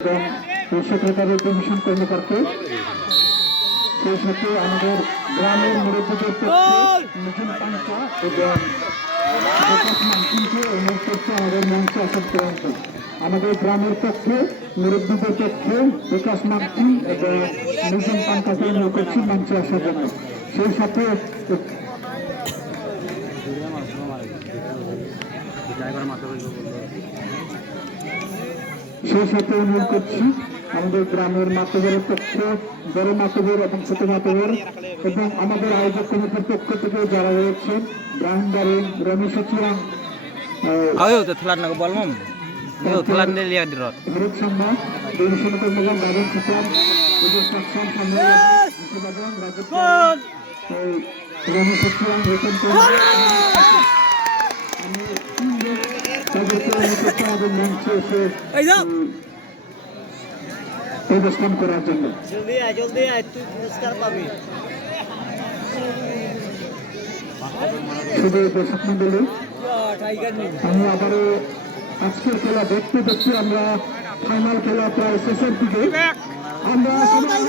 এবং secretary commission কর্মকর্তা, সেই সাথে আমাদের গ্রামের মুরব্বীদের পক্ষে নতুন পান্তা এবং আমাদের মঞ্চে আসার পর্যন্ত আমাদের গ্রামের পক্ষে মুরব্বীদের পক্ষে বিকাশ মার্কিন এবং নতুন পান্তাকে অনুরোধ করছি মঞ্চে আসার জন্য। সেই সাথে অনুরোধ করছি আমাদের গ্রামের মাতবরের পক্ষে বড় মাতবর এবং ছোট মাতবর এবং আমাদের আয়োজক কমিটির পক্ষ থেকে যারা রয়েছেন ব্রাহ্মণবাড়ি রমেশ চিরাং হরত শর্মা ডিভিশন কর্মকর্তা রাজন সুপার রমেশ চিরাং আমাদের মঞ্চে এসে প্রদর্শন করার জন্য। শুধু দর্শক মন্ডলী, আমি আবারও আজকের খেলা দেখতে দেখতে আমরা ফাইনাল খেলা প্রায় শেষের দিকে আমরা সুন্দর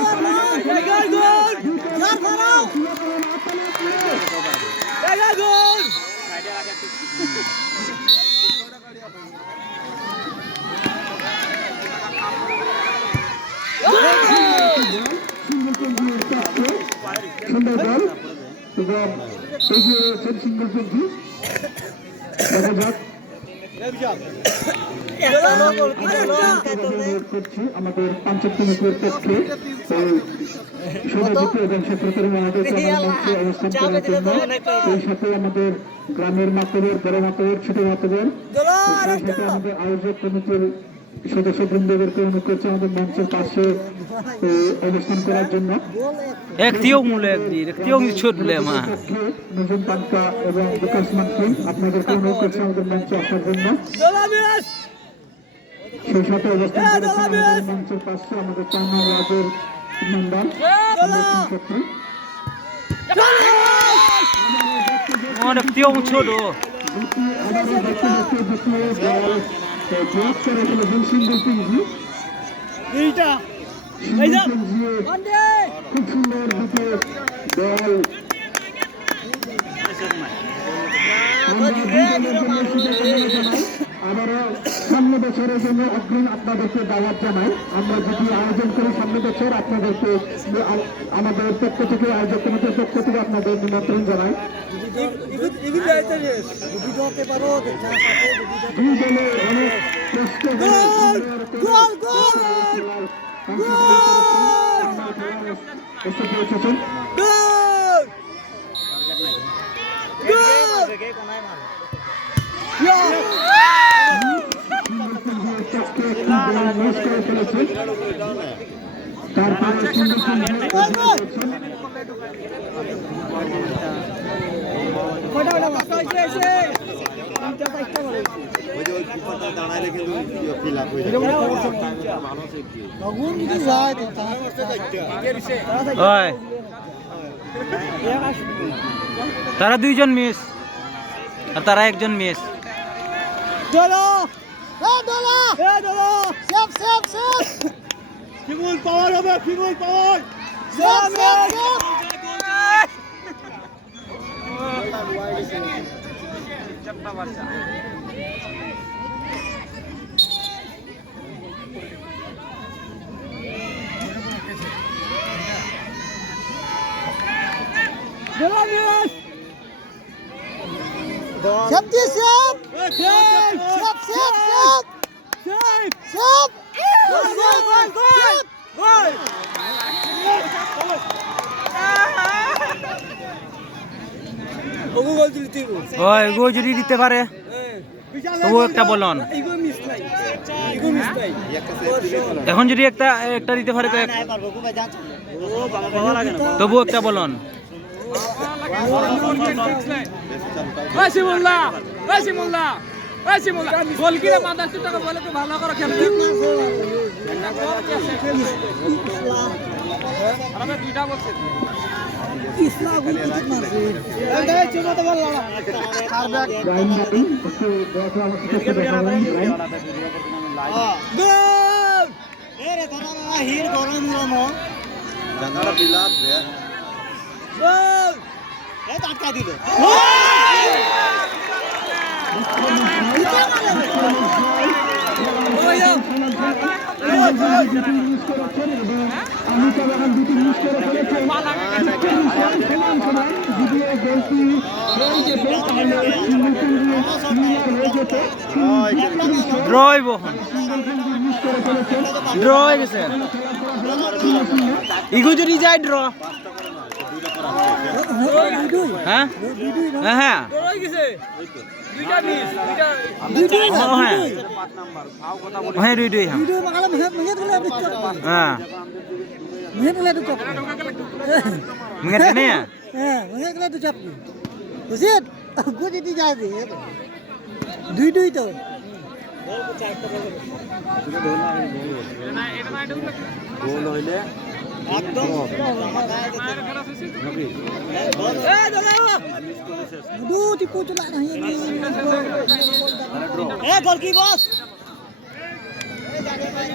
বল এবং এগিয়ে রয়েছেন সিঙ্গল পন্থী। দেখা যাক করছি আমাদের পঞ্চায়েতের পক্ষে সভাপতি এবং সেক্রেটারি মহোদয়কে আমার মঞ্চে অবস্থান করার জন্য, সেই সাথে আমাদের গ্রামের মাতবর বড় মাতবর ছোট মাতবর, সেই সাথে আমাদের আয়োজক কমিটির সদস্যবৃন্দদেরকে অনুরোধ করছে আমাদের মঞ্চের পাশে অবস্থান করার জন্য। নজম পান্তা এবং বিকাশ মানকে আপনাদেরকে অনুরোধ করছে আমাদের মঞ্চে আসার জন্য। সেই সাথে অবস্থান করেছেন আমাদের মঞ্চের পাশে আমাদের চান্না রাজের মেম্বার খুব সুন্দর দুটো দল আবারও সামনে বছরের জন্য অগ্রিম আপনাদেরকে দাওয়াত জানাই। আমরা যদি আয়োজন করি সামনে বছর আপনাদেরকে আমাদের পক্ষ থেকে আয়োজক কমিটির পক্ষ থেকে আপনাদের নিমন্ত্রণ জানাই। দুই দলে অনেক কষ্ট এসে পৌঁছেছেন। তারা দুইজন মিস আর তারা একজন মিস। পাওয়ার হবে, পাওয়ার যদি দিতে পারে তবু একটা বলন, এখন যদি একটা দিতে পারে তবু একটা বলন। হির গরম রমো গঙ্গাটা বিলাপ রে গোল এ টাটকা দিল ড্র হইব ড্র হয়ে গেছে ইগো যদি যায় ড্র হ্যাঁ হ্যাঁ হ্যাঁ হ্যাঁ দুই দুই হ্যাঁ হ্যাঁ mengat ini ya দুই তো গোল হইলে একদম গোলকি বস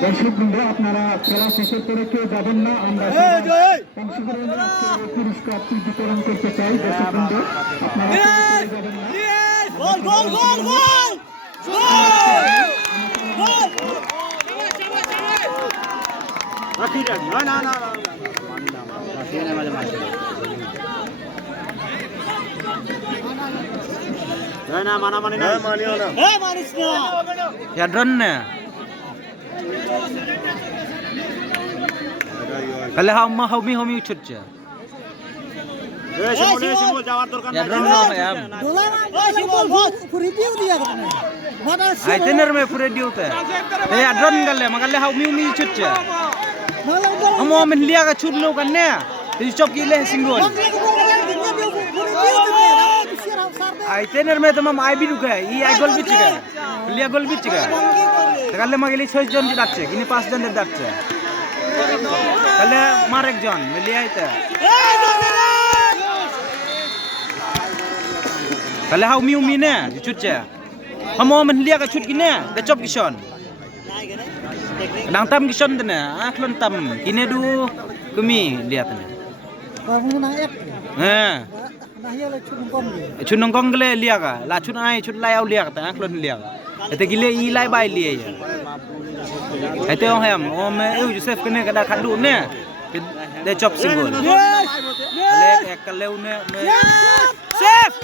দর্শকবৃন্দ আপনারা খেলা শেষের পরে কেউ যাবেন না আমরা অংশগ্রহণের আজকে পুরস্কারটি বিতরণ করতে চাই দর্শকবৃন্দ আপনারা কেউ যাবেন না গোল গোল গোল গোল রাখি রে না না না না মানা মানি না মানিও না এ মানিস না ya drone ne kale hau mi ucut je এই শিমুল যাওয়ার দরকার ya drone no ya গোল বস পুরি দিও দিয়া কথা ai tener me pure diu te ya drone galle magalle hau mi ucut je amo men liya ka chut lo kan ne ti chop ki le single ai tener me tamam ai bi ruka ai gol bich ga liya gol bich ga galle magili 6 জন যাচ্ছে কিনি 5 জন যাচ্ছে galle mar ekjon liya ite galle hau mi ne chut je amo men liya ka chut kine da chop kishon nang tam kishon tene aklon tam kine du kumi lihat tene chun nong kong gele liya ka la chun ai chut lai au liya ka ta klon liya ka ete gile i lai bai liya ya ete ong ham om eu joseph kene kada khandu ne de chop single le ek kaleu ne safe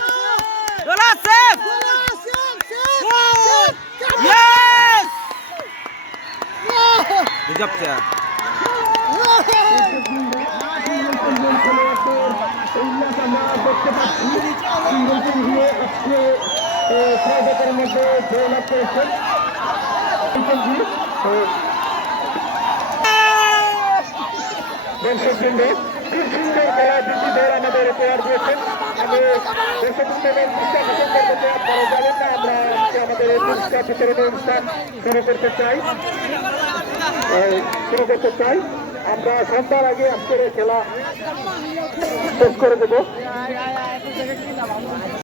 dola safe yes de chop ya দর্শকবৃন্দ খুব সুন্দর খেলা বিদ্যুতের আমাদের উপহার দিয়েছেন আমি দর্শকবৃন্দের বিশ্বাস করতে আপনারা জানেন না আমরা আজকে আমাদের এই পুরস্কার বিতরণের অনুষ্ঠান শুরু করতে চাই আমরা সন্ধ্যার আগে আজকের এই খেলা শেষ করে দেব